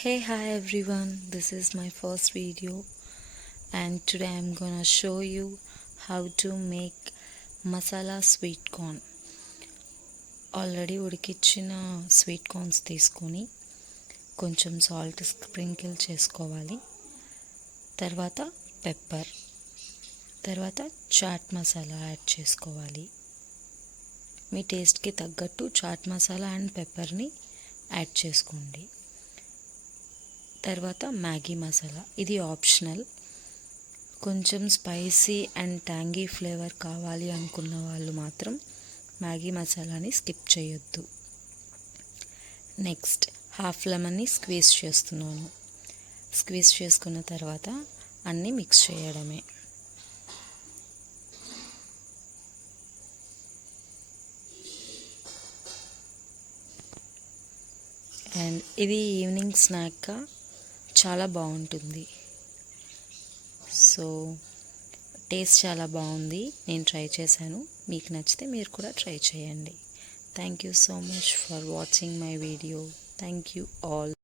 Hey, hi everyone, this is my first video and today I'm gonna show you how to make masala sweet corn. Already ఉడికిచ్చిన sweet corns తీసుకొని కొంచెం salt sprinkle చేసుకోవాలి. తర్వాత pepper, తర్వాత chaat masala add చేసుకోవాలి. మీ టేస్ట్కి తగ్గట్టు చాట్ మసాలా అండ్ పెప్పర్ని యాడ్ చేసుకోండి. తర్వాత మ్యాగీ మసాలా, ఇది ఆప్షనల్. కొంచెం స్పైసీ అండ్ ట్యాంగీ ఫ్లేవర్ కావాలి అనుకున్న వాళ్ళు మాత్రం మ్యాగీ మసాలాని స్కిప్ చేయొద్దు. నెక్స్ట్ హాఫ్ లెమన్ని స్క్వీజ్ చేస్తున్నాను. స్క్వీజ్ చేసుకున్న తర్వాత అన్నీ మిక్స్ చేయడమే. అండ్ ఇది ఈవినింగ్ స్నాక్గా చాలా బాగుంటుంది. సో టేస్ట్ చాలా బాగుంది, నేను ట్రై చేశాను. మీకు నచ్చితే మీరు కూడా ట్రై చేయండి. Thank you so much for watching my video. Thank you all.